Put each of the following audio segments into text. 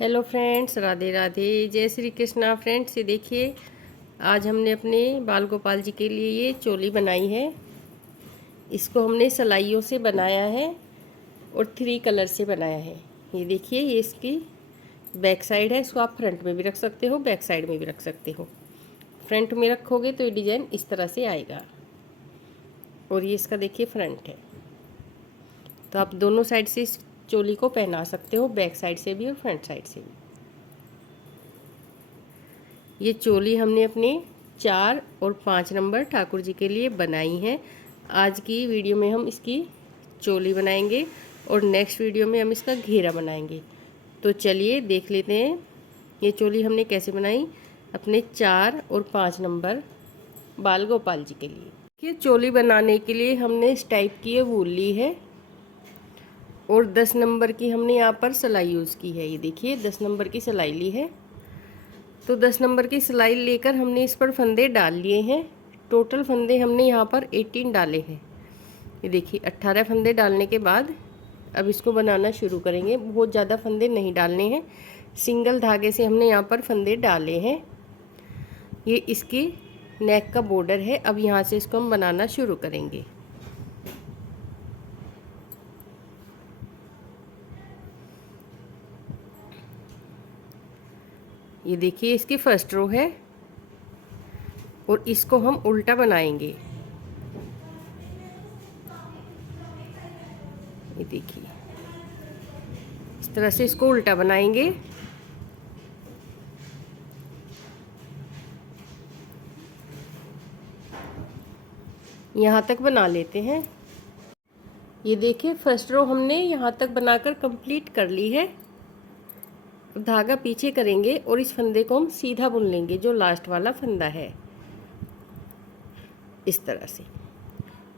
Hello friends, Radhe Radhe, जय Shri Krishna. Friends, ये देखिए, आज हमने अपने बाल गोपाल जी के लिए ये चोली बनाई है। इसको हमने सिलाइयों से बनाया है और 3 कलर से बनाया है। ये देखिए, ये इसकी बैक साइड है। इसको आप फ्रंट में भी रख सकते हो, बैक साइड में भी रख सकते हो। फ्रंट में रखोगे तो ये डिज़ाइन इस तरह से आएगा। और ये इसका देखिए फ्रंट है। तो आप दोनों साइड से इस चोली को पहना सकते हो, बैक साइड से भी और फ्रंट साइड से भी। ये चोली हमने अपने 4 और 5 नंबर ठाकुर जी के लिए बनाई है। आज की वीडियो में हम इसकी चोली बनाएंगे और नेक्स्ट वीडियो में हम इसका घेरा बनाएंगे। तो चलिए देख लेते हैं ये चोली हमने कैसे बनाई अपने 4 और 5 नंबर बाल गोपाल जी के लिए। ये चोली बनाने के लिए हमने इस टाइप की ये वूल ली है और 10 नंबर की हमने यहाँ पर सिलाई यूज़ की है। ये देखिए 10 नंबर की सिलाई ली है। तो 10 नंबर की सिलाई लेकर हमने इस पर फंदे डाल लिए हैं। टोटल फंदे हमने यहाँ पर 18 डाले हैं। ये देखिए 18 फंदे डालने के बाद अब इसको बनाना शुरू करेंगे। बहुत ज़्यादा फंदे नहीं डालने हैं, सिंगल धागे से हमने यहाँ पर फंदे डाले हैं। ये इसकी नेक का बॉर्डर है। अब यहाँ से इसको हम बनाना शुरू करेंगे। ये देखिए इसकी फर्स्ट रो है और इसको हम उल्टा बनाएंगे। ये देखिए इस तरह से इसको उल्टा बनाएंगे। यहाँ तक बना लेते हैं। ये देखिए फर्स्ट रो हमने यहाँ तक बनाकर कंप्लीट कर ली है। धागा पीछे करेंगे और इस फंदे को हम सीधा बुन लेंगे, जो लास्ट वाला फंदा है, इस तरह से।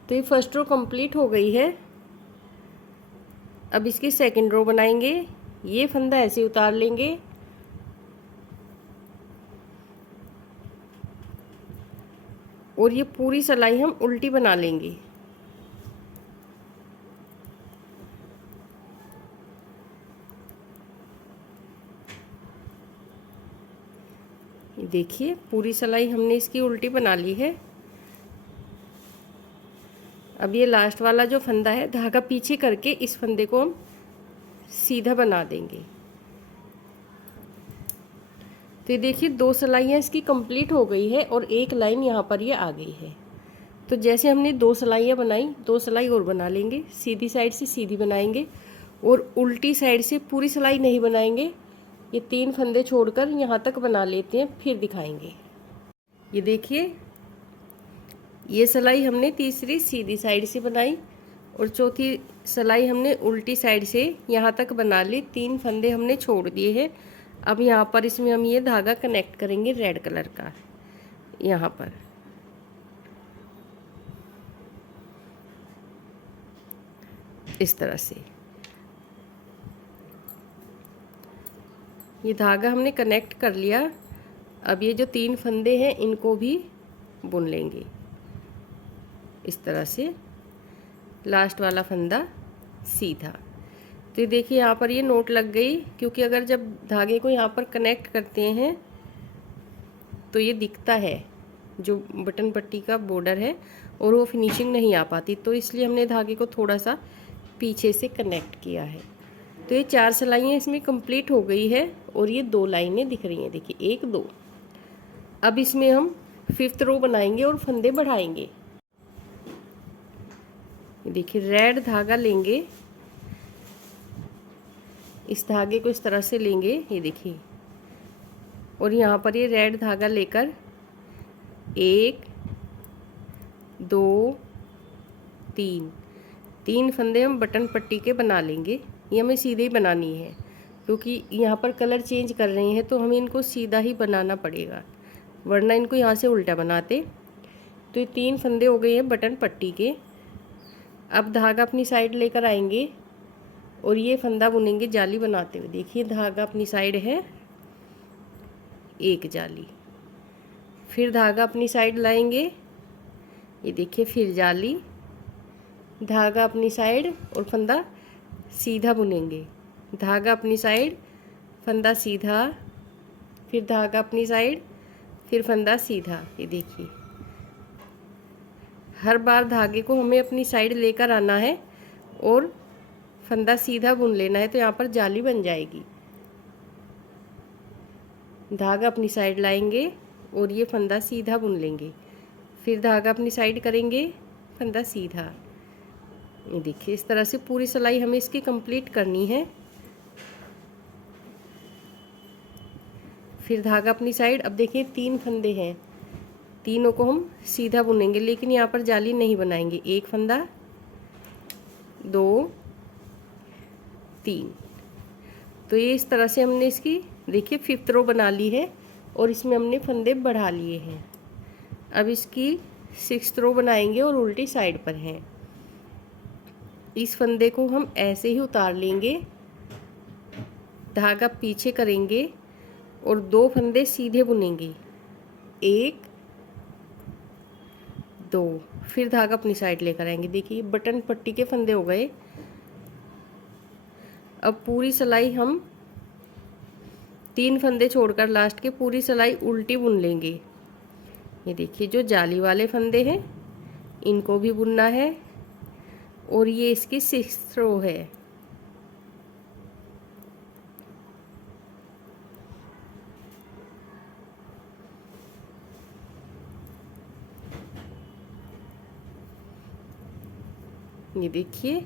तो ये फर्स्ट रो कंप्लीट हो गई है। अब इसकी सेकंड रो बनाएंगे। ये फंदा ऐसे उतार लेंगे और ये पूरी सिलाई हम उल्टी बना लेंगे। देखिए पूरी सिलाई हमने इसकी उल्टी बना ली है। अब ये लास्ट वाला जो फंदा है, धागा पीछे करके इस फंदे को हम सीधा बना देंगे। तो ये देखिए 2 सिलाइयाँ इसकी कंप्लीट हो गई है और एक लाइन यहाँ पर ये आ गई है। तो जैसे हमने 2 सिलाइयाँ बनाई, 2 सिलाई और बना लेंगे। सीधी साइड से सीधी बनाएंगे और उल्टी साइड से पूरी सिलाई नहीं बनाएंगे। ये 3 फंदे छोड़कर यहाँ तक बना लेते हैं, फिर दिखाएंगे। ये देखिए ये सिलाई हमने तीसरी सीधी साइड से बनाई और चौथी सिलाई हमने उल्टी साइड से यहाँ तक बना ली। 3 फंदे हमने छोड़ दिए हैं। अब यहाँ पर इसमें हम ये धागा कनेक्ट करेंगे रेड कलर का, यहाँ पर। इस तरह से ये धागा हमने कनेक्ट कर लिया। अब ये जो 3 फंदे हैं इनको भी बुन लेंगे इस तरह से, लास्ट वाला फंदा सीधा। तो ये देखिए यहाँ पर ये नोट लग गई, क्योंकि अगर जब धागे को यहाँ पर कनेक्ट करते हैं तो ये दिखता है जो बटन पट्टी का बॉर्डर है और वो फिनिशिंग नहीं आ पाती। तो इसलिए हमने धागे को थोड़ा सा पीछे से कनेक्ट किया है। तो ये 4 सिलाइयाँ इसमें कंप्लीट हो गई है और ये 2 लाइनें दिख रही हैं। देखिए 1 2। अब इसमें हम 5th रो बनाएंगे और फंदे बढ़ाएंगे। देखिए रेड धागा लेंगे, इस धागे को इस तरह से लेंगे, ये देखिए, और यहाँ पर ये रेड धागा लेकर 1 2 3 फंदे हम बटन पट्टी के बना लेंगे। ये हमें सीधे ही बनानी है, क्योंकि यहाँ पर कलर चेंज कर रहे हैं तो हमें इनको सीधा ही बनाना पड़ेगा, वरना इनको यहाँ से उल्टा बनाते। तो ये 3 फंदे हो गए हैं बटन पट्टी के। अब धागा अपनी साइड लेकर आएंगे और ये फंदा बुनेंगे जाली बनाते हुए। देखिए धागा अपनी साइड है, 1 जाली, फिर धागा अपनी साइड लाएंगे, ये देखिए, फिर जाली, धागा अपनी साइड और फंदा सीधा बुनेंगे, धागा अपनी साइड, फंदा सीधा, फिर धागा अपनी साइड, फिर फंदा सीधा। ये देखिए, हर बार धागे को हमें अपनी साइड लेकर आना है और फंदा सीधा बुन लेना है, तो यहाँ पर जाली बन जाएगी। धागा अपनी साइड लाएंगे और ये फंदा सीधा बुन लेंगे, फिर धागा अपनी साइड करेंगे, फंदा सीधा। ये देखिए, इस तरह से पूरी सिलाई हमें इसकी कंप्लीट करनी है। फिर धागा अपनी साइड। अब देखिए 3 फंदे हैं, तीनों को हम सीधा बुनेंगे, लेकिन यहाँ पर जाली नहीं बनाएंगे। 1 फंदा, 2, 3। तो ये इस तरह से हमने इसकी देखिए 5th रो बना ली है और इसमें हमने फंदे बढ़ा लिए हैं। अब इसकी 6th रो बनाएंगे और उल्टी साइड पर हैं। इस फंदे को हम ऐसे ही उतार लेंगे, धागा पीछे करेंगे और 2 फंदे सीधे बुनेंगे, 1, 2, फिर धागा अपनी साइड लेकर आएंगे। देखिए बटन पट्टी के फंदे हो गए। अब पूरी सिलाई हम 3 फंदे छोड़कर लास्ट के पूरी सिलाई उल्टी बुन लेंगे। ये देखिए, जो जाली वाले फंदे हैं इनको भी बुनना है और ये इसकी 6th रो है। ये देखिए,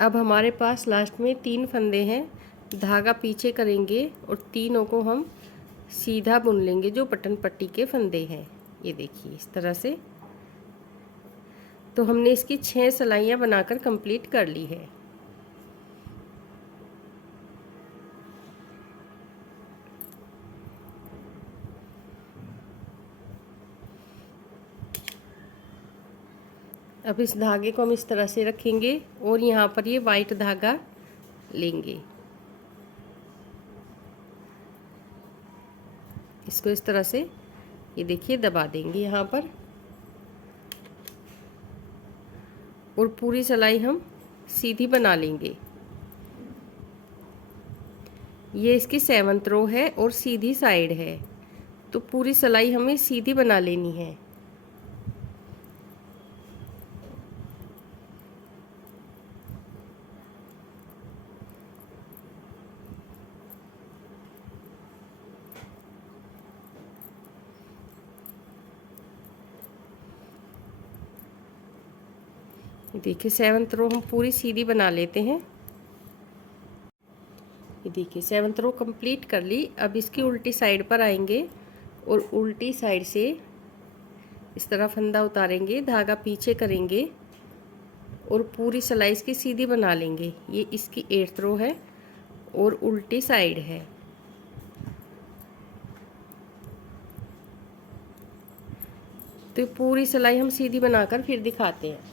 अब हमारे पास लास्ट में 3 फंदे हैं। धागा पीछे करेंगे और तीनों को हम सीधा बुन लेंगे, जो बटन पट्टी के फंदे हैं। ये देखिए इस तरह से। तो हमने इसकी 6 सिलाइयाँ बनाकर कंप्लीट कर ली है। अब इस धागे को हम इस तरह से रखेंगे और यहाँ पर ये वाइट धागा लेंगे, इसको इस तरह से ये देखिए दबा देंगे यहाँ पर और पूरी सिलाई हम सीधी बना लेंगे। ये इसकी 7th रो है और सीधी साइड है, तो पूरी सिलाई हमें सीधी बना लेनी है। देखिए 7th रो हम पूरी सीधी बना लेते हैं। ये देखिए 7th रो कंप्लीट कर ली। अब इसकी उल्टी साइड पर आएंगे और उल्टी साइड से इस तरह फंदा उतारेंगे, धागा पीछे करेंगे और पूरी सिलाई इसकी सीधी बना लेंगे। ये इसकी 8th रो है और उल्टी साइड है। तो पूरी सिलाई हम सीधी बनाकर फिर दिखाते हैं।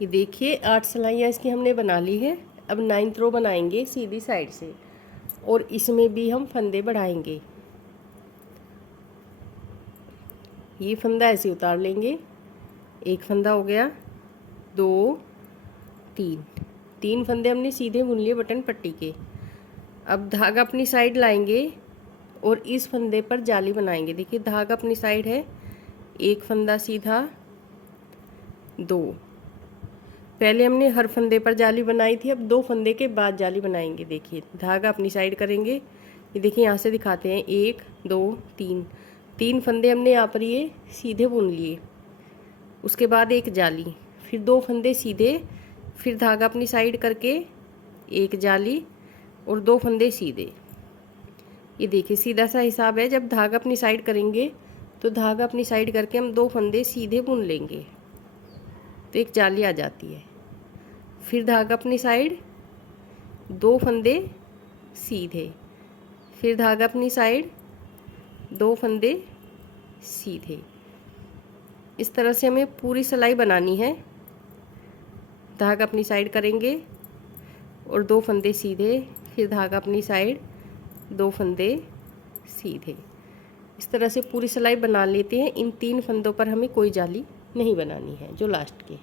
ये देखिए 8 सिलाइयाँ इसकी हमने बना ली है। अब 9th रो बनाएंगे सीधी साइड से और इसमें भी हम फंदे बढ़ाएंगे। ये फंदा ऐसे उतार लेंगे, 1 फंदा हो गया, 2, 3 फंदे हमने सीधे बुन लिए बटन पट्टी के। अब धागा अपनी साइड लाएंगे और इस फंदे पर जाली बनाएंगे। देखिए धागा अपनी साइड है, 1 फंदा सीधा, 2, पहले हमने हर फंदे पर जाली बनाई थी, अब 2 फंदे के बाद जाली बनाएंगे। देखिए धागा अपनी साइड करेंगे। ये देखिए यहाँ से दिखाते हैं, 1, 2, 3 फंदे हमने यहाँ पर ये सीधे बुन लिए। उसके बाद 1 जाली, फिर 2 फंदे सीधे, फिर धागा अपनी साइड करके 1 जाली और 2 फंदे सीधे। ये देखिए सीधा सा हिसाब है। जब धागा अपनी साइड करेंगे तो धागा अपनी साइड करके हम 2 फंदे सीधे बुन लेंगे, तो 1 जाली आ जाती है। फिर धागा अपनी साइड, 2 फंदे सीधे, फिर धागा अपनी साइड, 2 फंदे सीधे। इस तरह से हमें पूरी सिलाई बनानी है। धागा अपनी साइड करेंगे और 2 फंदे सीधे, फिर धागा अपनी साइड, 2 फंदे सीधे। इस तरह से पूरी सिलाई बना लेते हैं। इन 3 फंदों पर हमें कोई जाली नहीं बनानी है, जो लास्ट के।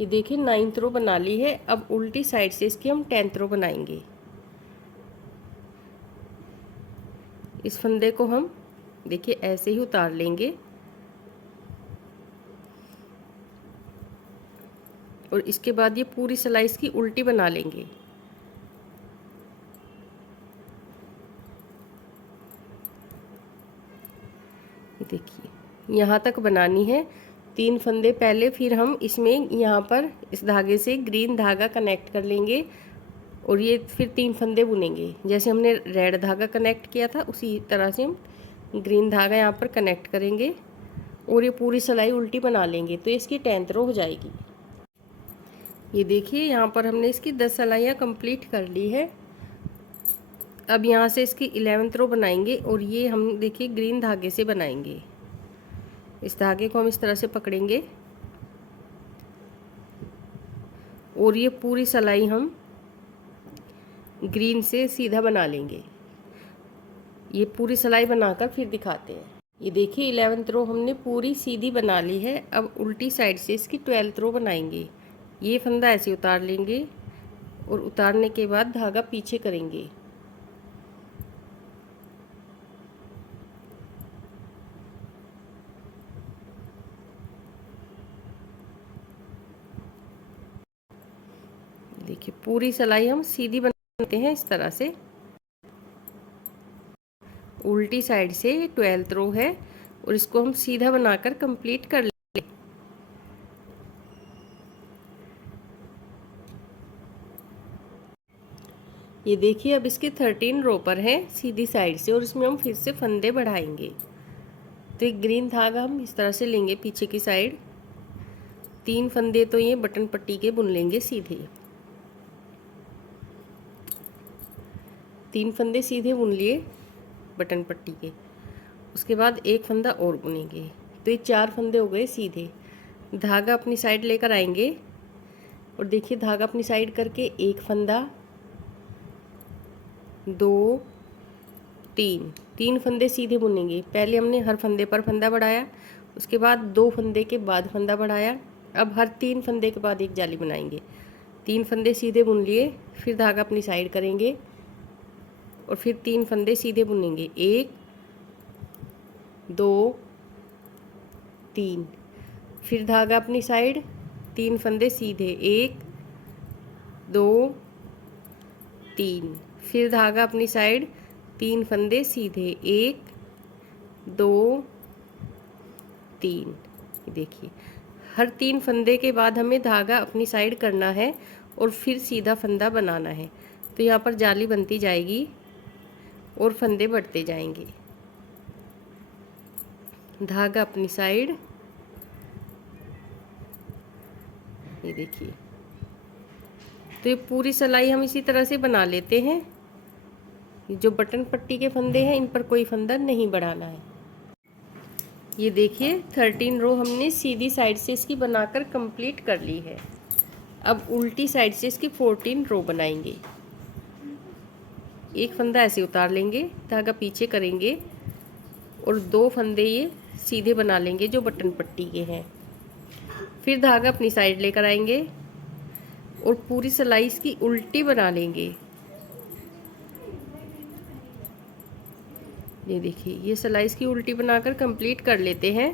ये देखिए 9th रो बना ली है। अब उल्टी साइड से इसकी हम 10th रो बनाएंगे। इस फंदे को हम देखिए ऐसे ही उतार लेंगे और इसके बाद ये पूरी सिलाई इसकी उल्टी बना लेंगे। देखिए यहाँ तक बनानी है। 3 फंदे पहले, फिर हम इसमें यहाँ पर इस धागे से ग्रीन धागा कनेक्ट कर लेंगे और ये फिर 3 फंदे बुनेंगे। जैसे हमने रेड धागा कनेक्ट किया था उसी तरह से हम ग्रीन धागा यहाँ पर कनेक्ट करेंगे और ये पूरी सिलाई उल्टी बना लेंगे, तो इसकी 10th रो हो जाएगी। ये देखिए यहाँ पर हमने इसकी 10 सिलाइयाँ कंप्लीट कर ली है। अब यहाँ से इसकी 11th रो बनाएंगे और ये हम देखिए ग्रीन धागे से बनाएंगे। इस धागे को हम इस तरह से पकड़ेंगे और ये पूरी सिलाई हम ग्रीन से सीधा बना लेंगे। ये पूरी सिलाई बनाकर फिर दिखाते हैं। ये देखिए 11th रो हमने पूरी सीधी बना ली है। अब उल्टी साइड से इसकी 12th रो बनाएंगे। ये फंदा ऐसे उतार लेंगे और उतारने के बाद धागा पीछे करेंगे। देखिए पूरी सिलाई हम सीधी बनाते हैं इस तरह से। उल्टी साइड से 12th रो है और इसको हम सीधा बनाकर कंप्लीट कर लेंगे। ये देखिए अब इसके 13 रो पर है सीधी साइड से और इसमें हम फिर से फंदे बढ़ाएंगे। तो एक ग्रीन धागा हम इस तरह से लेंगे पीछे की साइड। 3 फंदे तो ये बटन पट्टी के बुन लेंगे सीधे। 3 फंदे सीधे बुन लिए बटन पट्टी के। उसके बाद एक फंदा और बुनेंगे, तो ये 4 फंदे हो गए सीधे। धागा अपनी साइड लेकर आएंगे और देखिए धागा अपनी साइड करके एक फंदा, 2, 3 फंदे सीधे बुनेंगे। पहले हमने हर फंदे पर फंदा बढ़ाया, उसके बाद 2 फंदे के बाद फंदा बढ़ाया। अब हर 3 फंदे के बाद एक जाली बनाएंगे। 3 फंदे सीधे बुन लिए, फिर धागा अपनी साइड करेंगे और फिर 3 फंदे सीधे बुनेंगे। 1, 2, 3, फिर धागा अपनी साइड, 3 फंदे सीधे, 1, 2, 3, फिर धागा अपनी साइड, 3 फंदे सीधे, 1, 2, 3। देखिए हर 3 फंदे के बाद हमें धागा अपनी साइड करना है और फिर सीधा फंदा बनाना है। तो यहाँ पर जाली बनती जाएगी और फंदे बढ़ते जाएंगे। धागा अपनी साइड, ये देखिए। तो ये पूरी सिलाई हम इसी तरह से बना लेते हैं। जो बटन पट्टी के फंदे हैं इन पर कोई फंदा नहीं बढ़ाना है। ये देखिए 13 रो हमने सीधी साइड से इसकी बनाकर कंप्लीट कर ली है। अब उल्टी साइड से इसकी 14 रो बनाएंगे। एक फंदा ऐसे उतार लेंगे, धागा पीछे करेंगे और 2 फंदे ये सीधे बना लेंगे जो बटन पट्टी के हैं। फिर धागा अपनी साइड लेकर आएंगे और पूरी सिलाई इसकी उल्टी बना लेंगे। ये देखिए ये सिलाई इसकी उल्टी बनाकर कंप्लीट कर लेते हैं।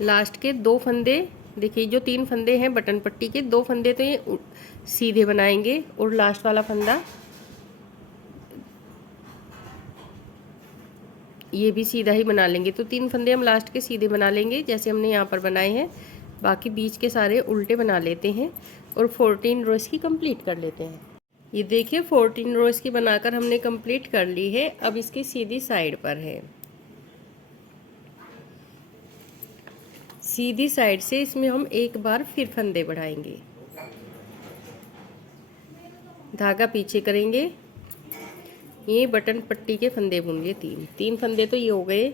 लास्ट के 2 फंदे देखिए, जो 3 फंदे हैं बटन पट्टी के, 2 फंदे तो ये सीधे बनाएंगे और लास्ट वाला फंदा ये भी सीधा ही बना लेंगे। तो 3 फंदे हम लास्ट के सीधे बना लेंगे जैसे हमने यहाँ पर बनाए हैं। बाकी बीच के सारे उल्टे बना लेते हैं और 14 रो इसकी कंप्लीट कर लेते हैं। ये देखिए 14 रो इसकी बनाकर हमने कंप्लीट कर ली है। अब इसकी सीधी साइड पर है। सीधी साइड से इसमें हम एक बार फिर फंदे बढ़ाएंगे, धागा पीछे करेंगे, ये बटन पट्टी के फंदे बुनेंगे। 3 फंदे तो ये हो गए।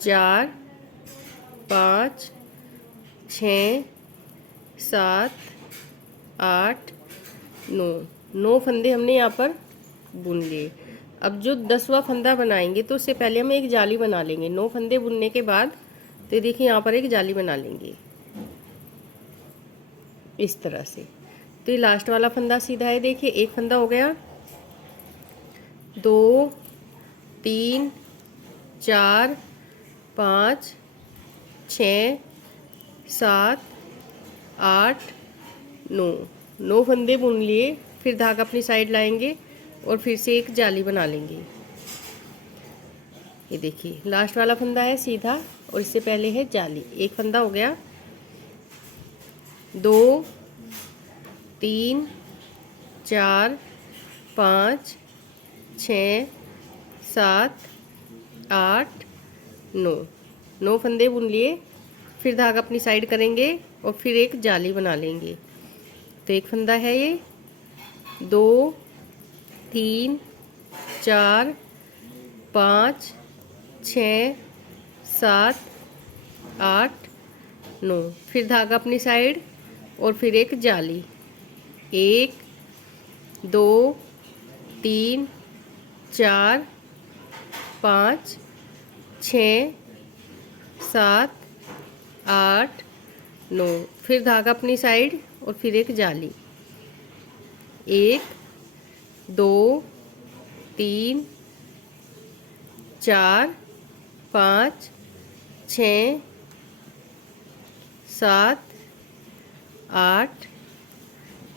4 5 6 7 8 9 9 फंदे हमने यहाँ पर बुन लिए। अब जो 10वां फंदा बनाएंगे तो उससे पहले हम एक जाली बना लेंगे। 9 फंदे बुनने के बाद तो देखिए यहाँ पर एक जाली बना लेंगे इस तरह से। तो ये लास्ट वाला फंदा सीधा है, देखिए एक फंदा हो गया, 2 3 4 5 6 7 8 9 9 फंदे बुन लिए। फिर धागा अपनी साइड लाएंगे और फिर से एक जाली बना लेंगे। ये देखिए लास्ट वाला फंदा है सीधा और इससे पहले है जाली। एक फंदा हो गया, 2 3 4 5 6 7 8 9 9 फंदे बुन लिए। फिर धागा अपनी साइड करेंगे और फिर एक जाली बना लेंगे। तो एक फंदा है ये, 2 3 4 5 6 7 8 9 फिर धागा अपनी साइड और फिर एक जाली, 1 2 3 4 5 6 7 8 9 फिर धागा अपनी साइड और फिर एक जाली, 1 2 3 4 5 6 7 8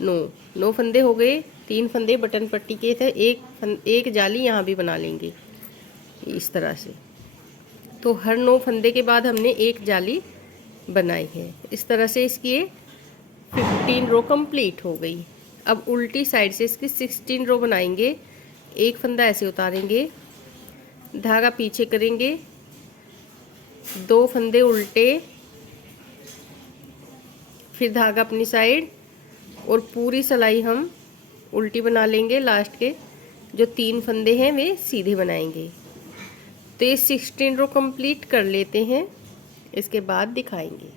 9 9 फंदे हो गए। 3 फंदे बटन पट्टी के थे, एक जाली यहाँ भी बना लेंगे इस तरह से। तो हर 9 फंदे के बाद हमने एक जाली बनाई है। इस तरह से इसकी 15 रो कंप्लीट हो गई। अब उल्टी साइड से इसकी 16 रो बनाएंगे। एक फंदा ऐसे उतारेंगे, धागा पीछे करेंगे, 2 फंदे उल्टे, फिर धागा अपनी साइड और पूरी सिलाई हम उल्टी बना लेंगे। लास्ट के जो 3 फंदे हैं वे सीधे बनाएंगे। तो ये 16 रो कंप्लीट कर लेते हैं, इसके बाद दिखाएंगे।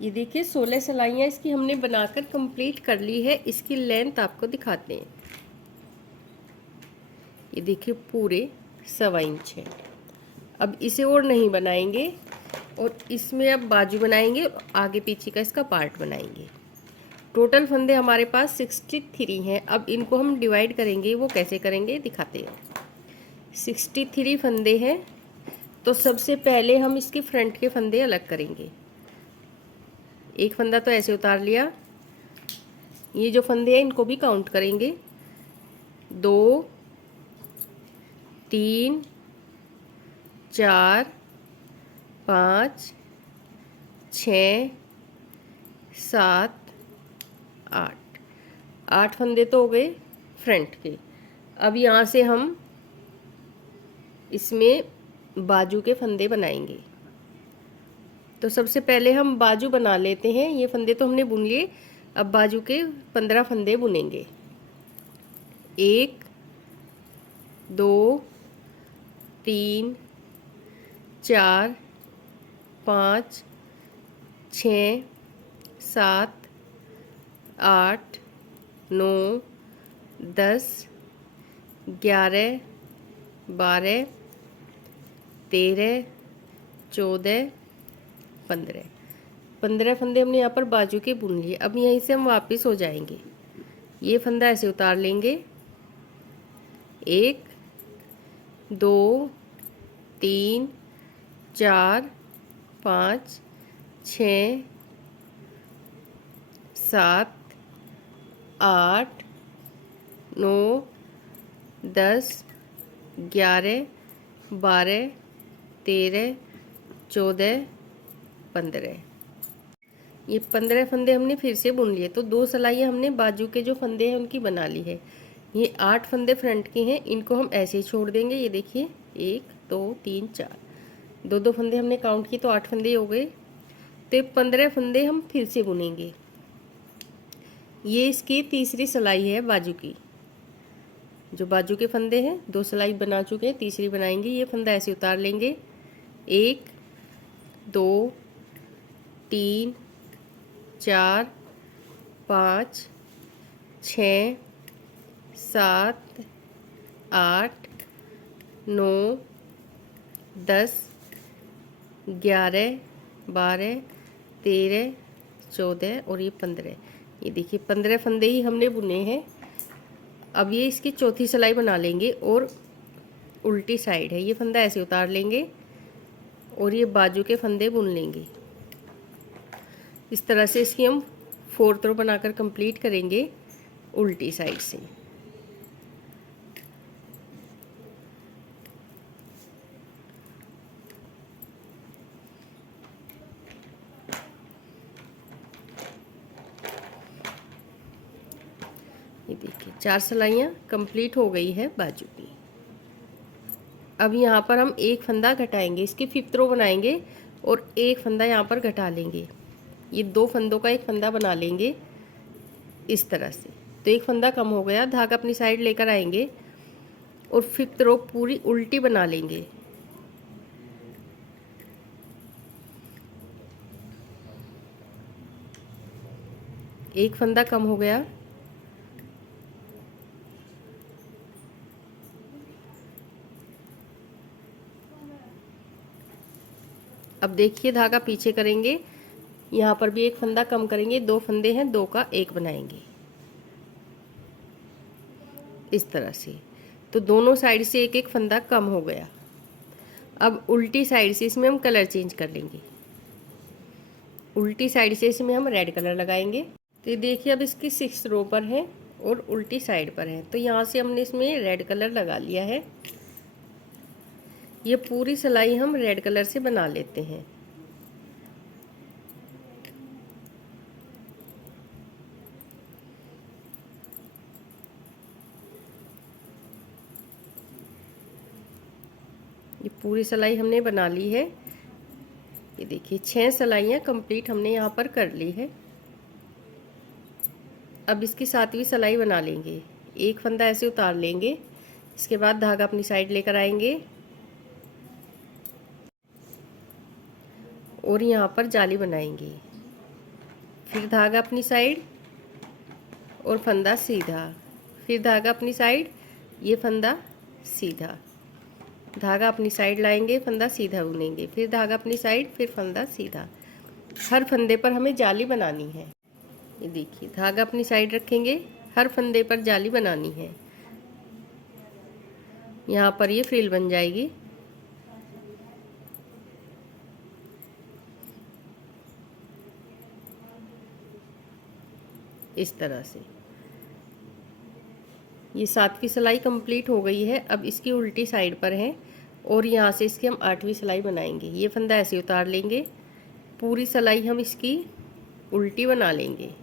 ये देखिए 16 सिलाइयाँ इसकी हमने बनाकर कंप्लीट कर ली है। इसकी लेंथ आपको दिखाते हैं। ये देखिए पूरे 1.25 इंच है। अब इसे और नहीं बनाएंगे और इसमें अब बाजू बनाएंगे और आगे पीछे का इसका पार्ट बनाएंगे। टोटल फंदे हमारे पास 63 हैं। अब इनको हम डिवाइड करेंगे, वो कैसे करेंगे दिखाते हैं। 63 फंदे हैं तो सबसे पहले हम इसके फ्रंट के फंदे अलग करेंगे। एक फंदा तो ऐसे उतार लिया। ये जो फंदे हैं इनको भी काउंट करेंगे, 2 3 4 5 6 7 8 फंदे तो हो गए फ्रंट के। अब यहाँ से हम इसमें बाजू के फंदे बनाएंगे। तो सबसे पहले हम बाजू बना लेते हैं। ये फंदे तो हमने बुन लिए, अब बाजू के 15 फंदे बुनेंगे। 1 2 3 4 5 6 7 8 9 10 11 12 13 14 15 फंदे हमने यहाँ पर बाजू के बुन लिए। अब यहीं से हम वापस हो जाएंगे। ये फंदा ऐसे उतार लेंगे, 1 2 3 4 5 6 7 8 9 10 11 12 13 14 15 ये 15 फंदे हमने फिर से बुन लिए। तो 2 सिलाइयाँ हमने बाजू के जो फंदे हैं उनकी बना ली है। ये 8 फंदे फ्रंट के हैं, इनको हम ऐसे ही छोड़ देंगे। ये देखिए 1 2 3 4 2 फंदे हमने काउंट किए तो 8 फंदे हो गए। तो 15 फंदे हम फिर से बुनेंगे। ये इसकी तीसरी सिलाई है बाजू की। जो बाजू के फंदे हैं 2 सिलाई बना चुके हैं, तीसरी बनाएंगे। ये फंदा ऐसे उतार लेंगे, 1 2 3 4 5 6 7 8 9 10 11 12 13 14 और ये 15। ये देखिए 15 फंदे ही हमने बुने हैं। अब ये इसकी चौथी सिलाई बना लेंगे और उल्टी साइड है, ये फंदा ऐसे उतार लेंगे और ये बाजू के फंदे बुन लेंगे। इस तरह से इसकी हम 4th रो बनाकर कंप्लीट करेंगे उल्टी साइड से। ये देखिए 4 सिलाइयाँ कंप्लीट हो गई है बाजू की। अब यहाँ पर हम एक फंदा घटाएंगे, इसकी 5th रो बनाएंगे और एक फंदा यहाँ पर घटा लेंगे। ये 2 फंदों का एक फंदा बना लेंगे इस तरह से। तो एक फंदा कम हो गया, धागा अपनी साइड लेकर आएंगे और 5th रो पूरी उल्टी बना लेंगे। एक फंदा कम हो गया, अब देखिए धागा पीछे करेंगे, यहाँ पर भी एक फंदा कम करेंगे, 2 फंदे हैं, 2 का 1 बनाएंगे इस तरह से। तो दोनों साइड से एक एक फंदा कम हो गया। अब उल्टी साइड से इसमें हम कलर चेंज कर लेंगे। उल्टी साइड से इसमें हम रेड कलर लगाएंगे। तो ये देखिए अब इसकी 6th रो पर है और उल्टी साइड पर है, तो यहाँ से हमने इसमें रेड कलर लगा लिया है। ये पूरी सिलाई हम रेड कलर से बना लेते हैं। ये पूरी सिलाई हमने बना ली है। ये देखिए 6 सिलाइयाँ कंप्लीट हमने यहाँ पर कर ली है। अब इसकी 7वीं सिलाई बना लेंगे। एक फंदा ऐसे उतार लेंगे, इसके बाद धागा अपनी साइड लेकर आएंगे और यहाँ पर जाली बनाएंगे। फिर धागा अपनी साइड और फंदा सीधा, फिर धागा अपनी साइड, ये फंदा सीधा, धागा अपनी साइड लाएंगे, फंदा सीधा बुनेंगे, फिर धागा अपनी साइड, फिर फंदा सीधा। हर फंदे पर हमें जाली बनानी है। ये देखिए धागा अपनी साइड रखेंगे, हर फंदे पर जाली बनानी है। यहाँ पर ये फ्रिल बन जाएगी। इस तरह से ये 7वीं सिलाई कंप्लीट हो गई है। अब इसकी उल्टी साइड पर है और यहाँ से इसकी हम 8वीं सिलाई बनाएंगे। ये फंदा ऐसे उतार लेंगे, पूरी सिलाई हम इसकी उल्टी बना लेंगे।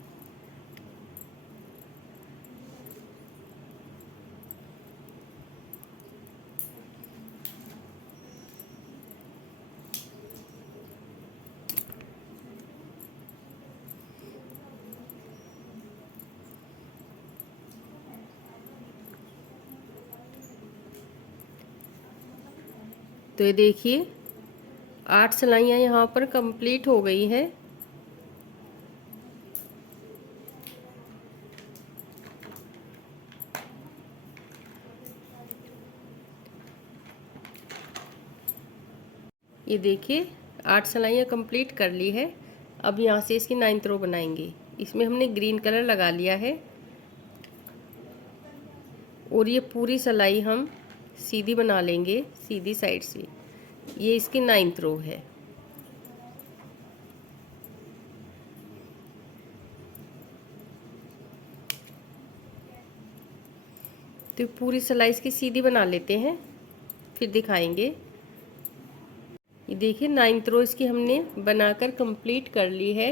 तो ये देखिए 8 सिलाइयाँ यहाँ पर कंप्लीट हो गई है। ये देखिए 8 सिलाइयाँ कंप्लीट कर ली है। अब यहाँ से इसकी 9th रो बनाएंगे। इसमें हमने ग्रीन कलर लगा लिया है और ये पूरी सिलाई हम सीधी बना लेंगे सीधी साइड से। ये इसकी 9th रो है। तो पूरी सिलाई इसकी सीधी बना लेते हैं, फिर दिखाएंगे। ये देखिए 9th रो इसकी हमने बनाकर कंप्लीट कर ली है।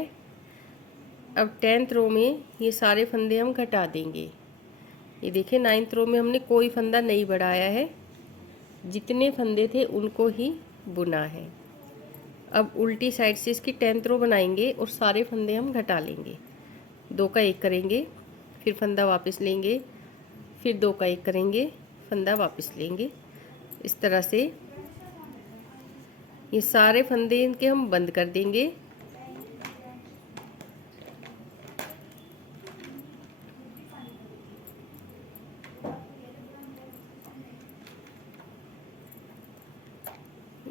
अब 10th रो में ये सारे फंदे हम घटा देंगे। ये देखिए 9th रो में हमने कोई फंदा नहीं बढ़ाया है, जितने फंदे थे उनको ही बुना है। अब उल्टी साइड से इसकी 10th रो बनाएंगे और सारे फंदे हम घटा लेंगे। 2 का 1 करेंगे, फिर फंदा वापस लेंगे, फिर 2 का 1 करेंगे, फंदा वापस लेंगे। इस तरह से ये सारे फंदे इनके हम बंद कर देंगे।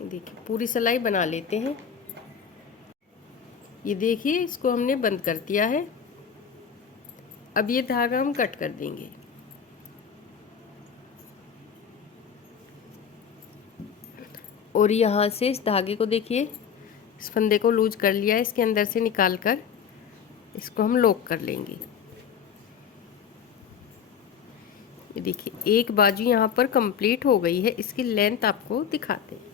देखिए पूरी सिलाई बना लेते हैं। ये देखिए इसको हमने बंद कर दिया है। अब ये धागा हम कट कर देंगे। और यहाँ से इस धागे को देखिए, इस फंदे को लूज कर लिया है, इसके अंदर से निकाल कर इसको हम लॉक कर लेंगे। ये देखिए एक बाजू यहाँ पर कंप्लीट हो गई है। इसकी लेंथ आपको दिखाते हैं।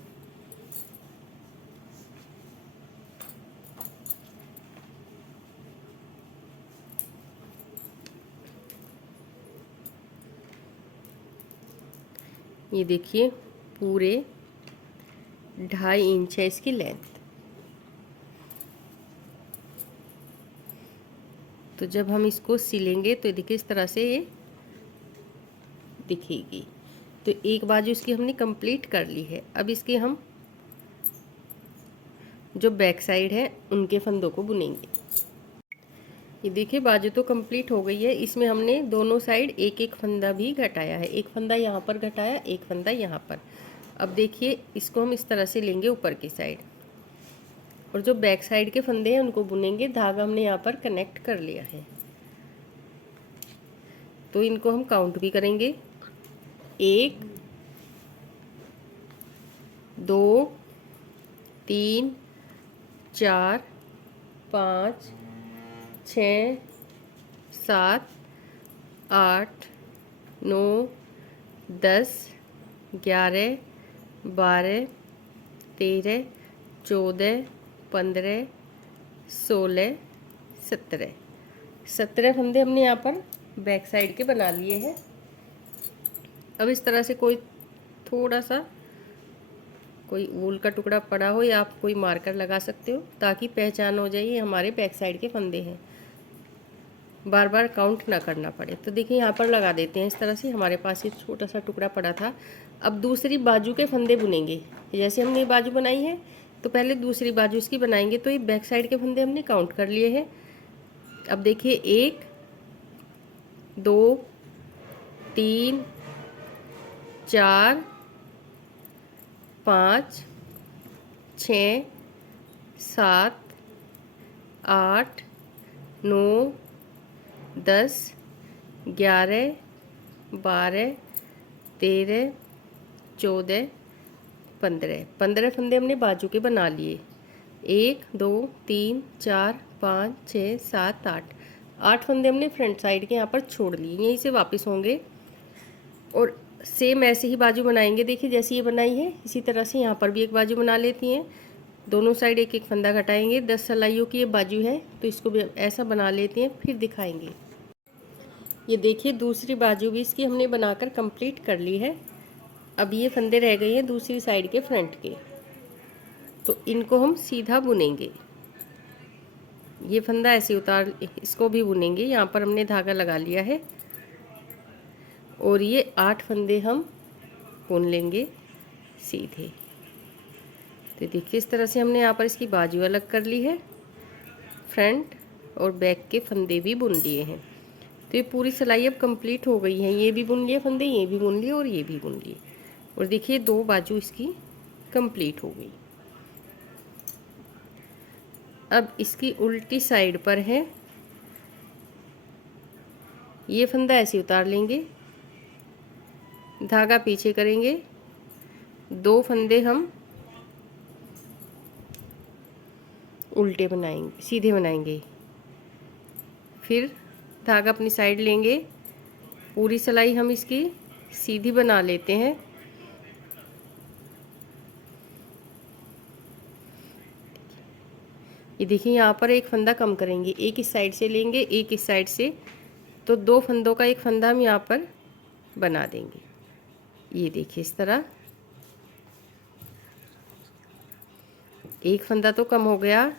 ये देखिए पूरे 2.5 इंच है इसकी लेंथ। तो जब हम इसको सिलेंगे तो देखिए इस तरह से ये दिखेगी। तो एक बाजू इसकी हमने कंप्लीट कर ली है। अब इसके हम जो बैक साइड है उनके फंदों को बुनेंगे। ये देखिए बाजू तो कंप्लीट हो गई है। इसमें हमने दोनों साइड एक एक फंदा भी घटाया है। एक फंदा यहाँ पर घटाया, एक फंदा यहाँ पर। अब देखिए इसको हम इस तरह से लेंगे ऊपर की साइड, और जो बैक साइड के फंदे हैं उनको बुनेंगे। धागा हमने यहाँ पर कनेक्ट कर लिया है। तो इनको हम काउंट भी करेंगे। 1 2 3 4 5 6 7 8 9 10 11 12 13 14 15 16 17 फंदे हमने यहाँ पर बैक साइड के बना लिए हैं। अब इस तरह से कोई थोड़ा सा कोई वूल का टुकड़ा पड़ा हो या आप कोई मार्कर लगा सकते हो, ताकि पहचान हो जाए ये हमारे बैक साइड के फंदे हैं, बार बार काउंट ना करना पड़े। तो देखिए यहाँ पर लगा देते हैं इस तरह से। हमारे पास ये छोटा सा टुकड़ा पड़ा था। अब दूसरी बाजू के फंदे बुनेंगे। जैसे हमने ये बाजू बनाई है तो पहले दूसरी बाजू इसकी बनाएंगे। तो ये बैक साइड के फंदे हमने काउंट कर लिए हैं। अब देखिए 1 2 3 4 5 6 7 8 9 10 11 12 13 14 15 फंदे हमने बाजू के बना लिए। 1 2 3 4 5 6 7 8 फंदे हमने फ्रंट साइड के यहाँ पर छोड़ लिए। यहीं से वापस होंगे और सेम ऐसे ही बाजू बनाएंगे। देखिए जैसे ये बनाई है इसी तरह से यहाँ पर भी एक बाजू बना लेती हैं। दोनों साइड एक एक फंदा घटाएंगे। 10 सिलाइयों की ये बाजू है तो इसको भी ऐसा बना लेते हैं, फिर दिखाएंगे। ये देखिए दूसरी बाजू भी इसकी हमने बनाकर कंप्लीट कर ली है। अब ये फंदे रह गए हैं दूसरी साइड के फ्रंट के, तो इनको हम सीधा बुनेंगे। ये फंदा ऐसे उतार, इसको भी बुनेंगे। यहाँ पर हमने धागा लगा लिया है और ये 8 फंदे हम बुन लेंगे सीधे। तो देखिए इस तरह से हमने यहाँ पर इसकी बाजू अलग कर ली है। फ्रंट और बैक के फंदे भी बुन लिए हैं। तो ये पूरी सिलाई अब कंप्लीट हो गई है। ये भी बुन लिए फंदे, ये भी बुन लिए और ये भी बुन लिए। और देखिए 2 बाजू इसकी कंप्लीट हो गई। अब इसकी उल्टी साइड पर है, ये फंदा ऐसे उतार लेंगे, धागा पीछे करेंगे, 2 फंदे हम उल्टे बनाएंगे, सीधे बनाएंगे। फिर धागा अपनी साइड लेंगे, पूरी सिलाई हम इसकी सीधी बना लेते हैं। ये देखिए यहाँ पर एक फंदा कम करेंगे, एक इस साइड से लेंगे, एक इस साइड से, तो 2 फंदों का एक फंदा हम यहाँ पर बना देंगे। ये देखिए इस तरह एक फंदा तो कम हो गया,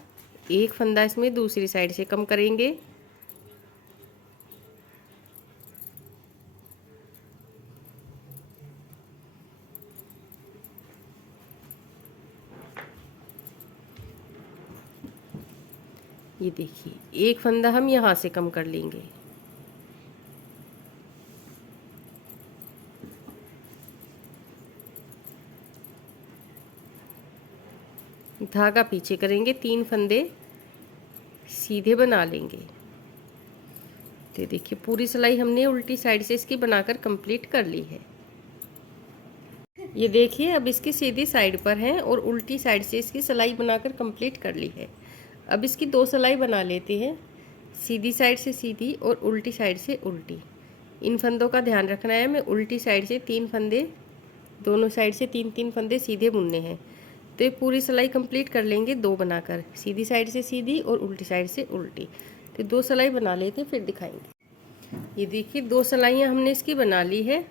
एक फंदा इसमें दूसरी साइड से कम करेंगे। ये देखिए एक फंदा हम यहाँ से कम कर लेंगे। धागा पीछे करेंगे, 3 फंदे सीधे बना लेंगे। तो देखिए पूरी सिलाई हमने उल्टी साइड से इसकी बनाकर कंप्लीट कर ली है। ये देखिए अब इसकी सीधी साइड पर है और उल्टी साइड से इसकी सिलाई बनाकर कंप्लीट कर ली है। अब इसकी 2 सिलाई बना लेते हैं, सीधी साइड से सीधी और उल्टी साइड से उल्टी। इन फंदों का ध्यान रखना है, मैं उल्टी साइड से 3 फंदे, दोनों साइड से 3-3 फंदे सीधे बुनने हैं। तो ये पूरी सिलाई कंप्लीट कर लेंगे 2 बनाकर, सीधी साइड से सीधी और उल्टी साइड से उल्टी। तो 2 सिलाई बना लेते हैं फिर दिखाएंगे। ये देखिए 2 सिलाइयाँ हमने इसकी बना ली है,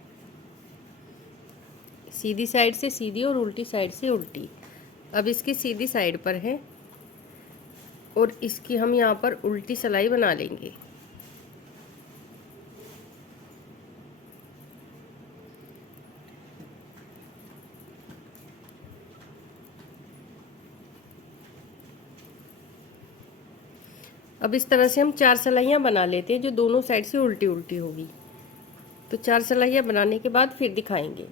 सीधी साइड से सीधी और उल्टी साइड से उल्टी। अब इसकी सीधी साइड पर है और इसकी हम यहाँ पर उल्टी सिलाई बना लेंगे। अब इस तरह से हम 4 सिलाइयाँ बना लेते हैं जो दोनों साइड से उल्टी उल्टी होगी। तो 4 सिलाइयाँ बनाने के बाद फिर दिखाएंगे।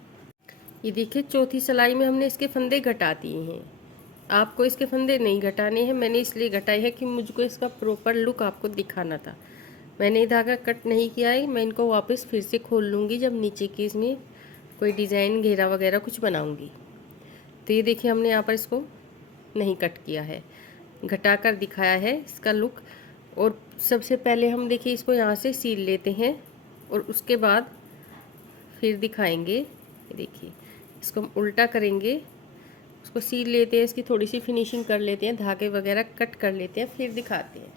ये देखिए चौथी सिलाई में हमने इसके फंदे घटा दिए हैं। आपको इसके फंदे नहीं घटाने हैं, मैंने इसलिए घटाए हैं कि मुझको इसका प्रॉपर लुक आपको दिखाना था। मैंने धागा कट नहीं किया है, मैं इनको वापस फिर से खोल लूँगी जब नीचे की इसमें कोई डिज़ाइन घेरा वगैरह कुछ बनाऊँगी। तो ये देखिए हमने यहाँ पर इसको नहीं कट किया है, घटा कर दिखाया है इसका लुक। और सबसे पहले हम देखिए इसको यहाँ से सील लेते हैं और उसके बाद फिर दिखाएंगे। ये देखिए इसको हम उल्टा करेंगे, उसको सील लेते हैं, इसकी थोड़ी सी फिनिशिंग कर लेते हैं, धागे वगैरह कट कर लेते हैं, फिर दिखाते हैं।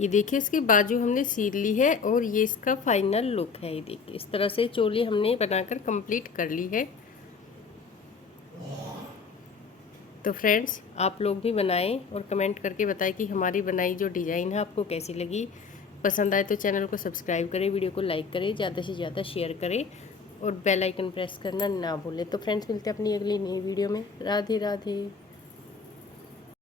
ये देखिए इसकी बाजू हमने सील ली है और ये इसका फाइनल लुक है। ये देखिए इस तरह से चोली हमने बनाकर कंप्लीट कर ली है। तो फ्रेंड्स आप लोग भी बनाएं और कमेंट करके बताएं कि हमारी बनाई जो डिज़ाइन है आपको कैसी लगी। पसंद आए तो चैनल को सब्सक्राइब करें, वीडियो को लाइक करें, ज़्यादा से ज़्यादा शेयर करें और बेल आइकन प्रेस करना ना भूलें। तो फ्रेंड्स मिलते हैं अपनी अगली नई वीडियो में। राधे राधे।